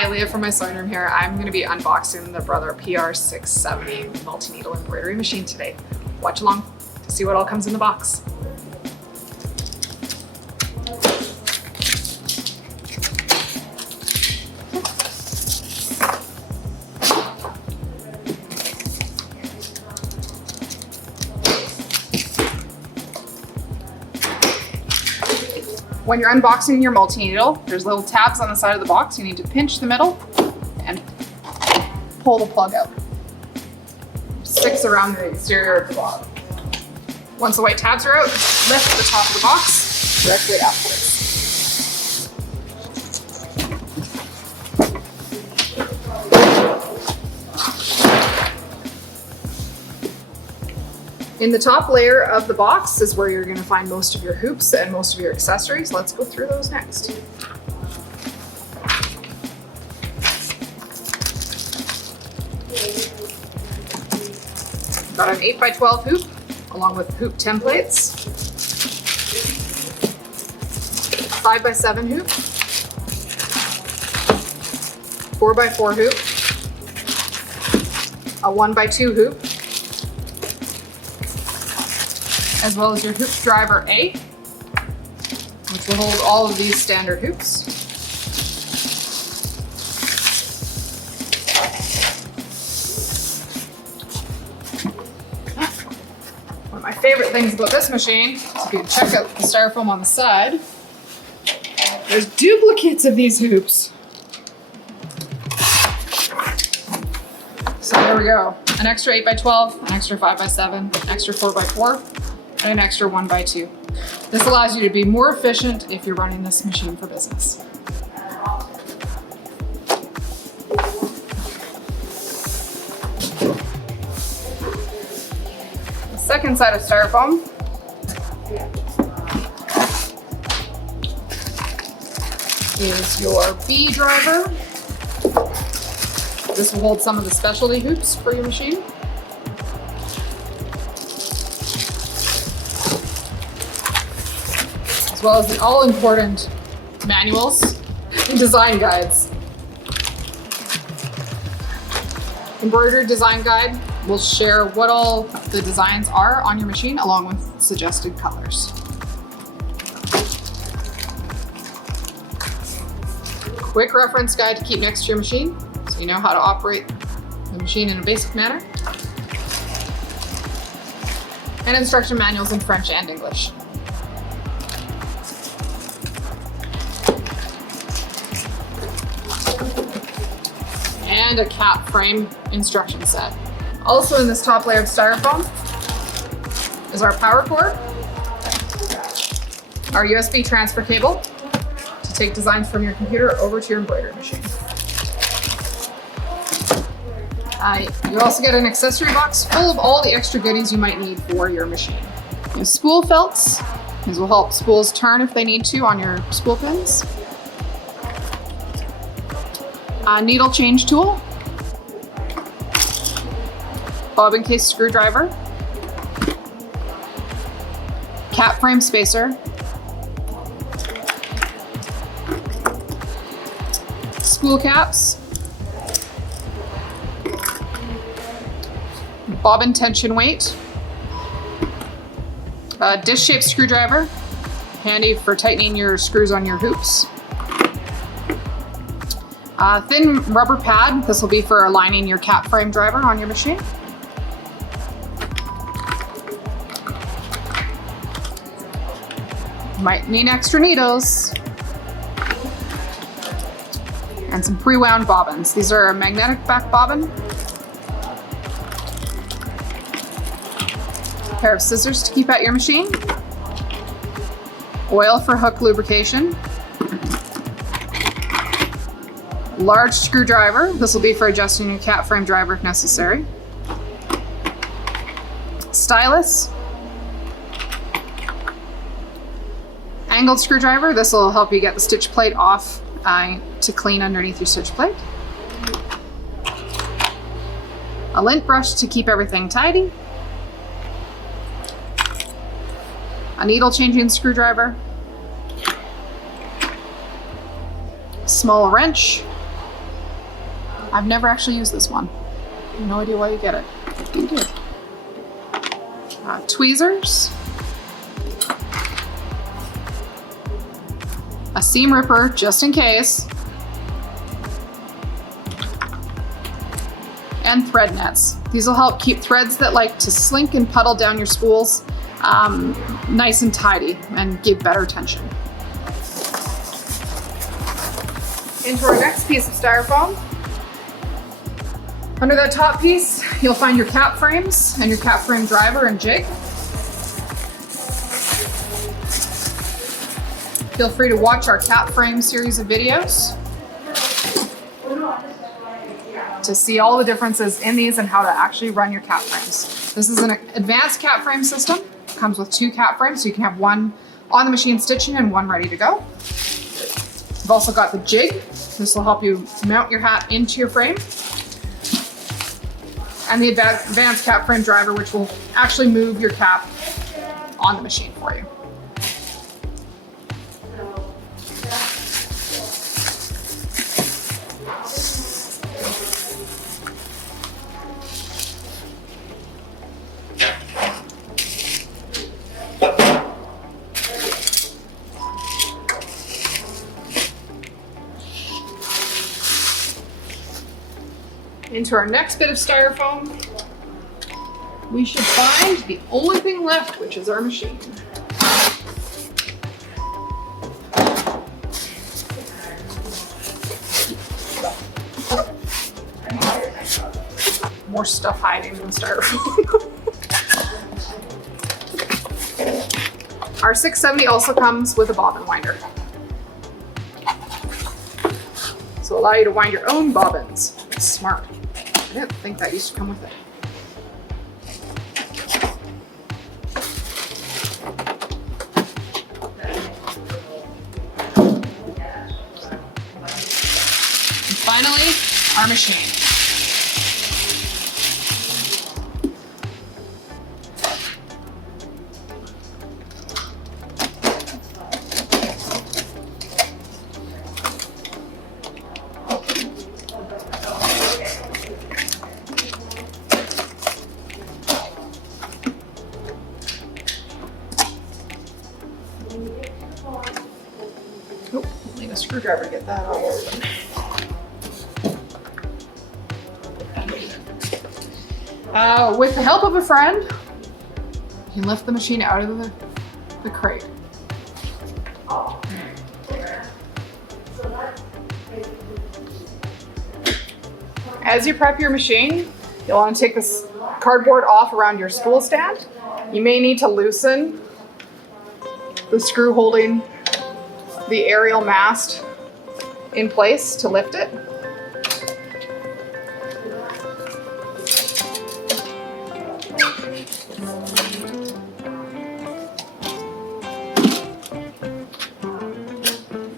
Hi, Leah from my sewing room here. I'm going to be unboxing the Brother PR670E multi-needle embroidery machine today. Watch along to see what all comes in the box. When you're unboxing your multi-needle, there's little tabs on the side of the box. You need to pinch the middle and pull the plug out. It sticks around the exterior of the bottom. Once the white tabs are out, lift the top of the box directly afterwards. In the top layer of the box is where you're going to find most of your hoops and most of your accessories. Let's go through those next. Got an 8x12 hoop along with hoop templates, 5x7 hoop, 4x4 hoop, a 1x2 hoop, as well as your hoop driver A, which will hold all of these standard hoops. One of my favorite things about this machine is if you check out the styrofoam on the side, there's duplicates of these hoops. So there we go. An extra 8x12, an extra 5x7, an extra 4x4, and an extra 1x2. This allows you to be more efficient if you're running this machine for business. The second side of styrofoam is your B driver. This will hold some of the specialty hoops for your machine. As well as the all-important manuals and design guides. Embroidered design guide will share what all the designs are on your machine along with suggested colors. Quick reference guide to keep next to your machine so you know how to operate the machine in a basic manner. And instruction manuals in French and English. And a cap frame instruction set. Also in this top layer of styrofoam is our power cord, our USB transfer cable to take designs from your computer over to your embroidery machine. You also get an accessory box full of all the extra goodies you might need for your machine. Spool felts. These will help spools turn if they need to on your spool pins. A needle change tool, bobbin case screwdriver, cap frame spacer, spool caps, bobbin tension weight, a disc-shaped screwdriver, handy for tightening your screws on your hoops. A thin rubber pad, this will be for aligning your cap frame driver on your machine. Might need extra needles. And some pre-wound bobbins. These are a magnetic back bobbin. A pair of scissors to keep at your machine. Oil for hook lubrication. Large screwdriver. This will be for adjusting your cap frame driver if necessary. Stylus. Angled screwdriver. This will help you get the stitch plate off to clean underneath your stitch plate. A lint brush to keep everything tidy. A needle changing screwdriver. Small wrench. I've never actually used this one. No idea why you get it. You do. Tweezers. A seam ripper, just in case. And thread nets. These will help keep threads that like to slink and puddle down your spools nice and tidy and give better tension. Into our next piece of styrofoam. Under that top piece, you'll find your cap frames and your cap frame driver and jig. Feel free to watch our cap frame series of videos to see all the differences in these and how to actually run your cap frames. This is an advanced cap frame system. It comes with 2 cap frames, so you can have one on the machine stitching and one ready to go. We've also got the jig. This will help you mount your hat into your frame. And the advanced cap frame driver, which will actually move your cap on the machine for you. Into our next bit of styrofoam, we should find the only thing left, which is our machine. More stuff hiding in the styrofoam. Our 670 also comes with a bobbin winder. So allow you to wind your own bobbins. It's smart. I didn't think that used to come with it. And finally, our machine. Oh, need a screwdriver to get that all open. With the help of a friend, you can lift the machine out of the crate. As you prep your machine, you'll want to take this cardboard off around your spool stand. You may need to loosen the screw holding the aerial mast in place to lift it.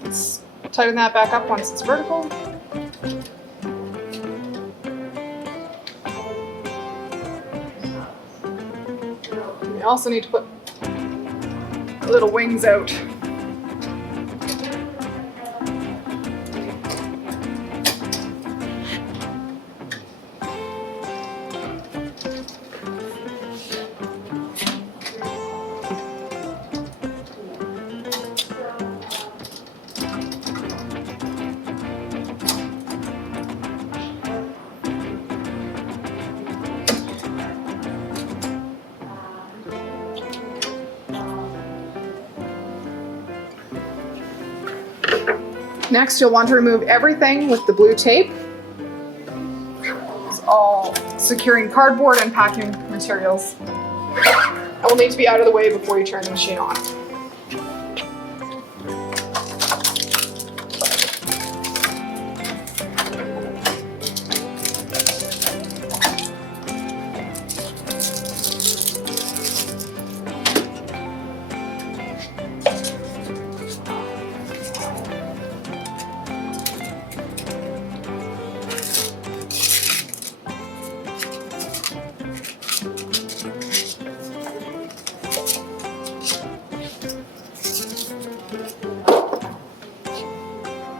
Let's tighten that back up once it's vertical. You also need to put the little wings out. Next, you'll want to remove everything with the blue tape. It's all securing cardboard and packing materials. It will need to be out of the way before you turn the machine on.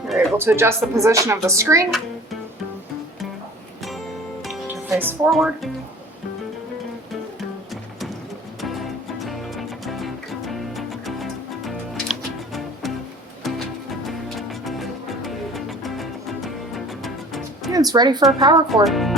You're able to adjust the position of the screen. face forward. And it's ready for a power cord.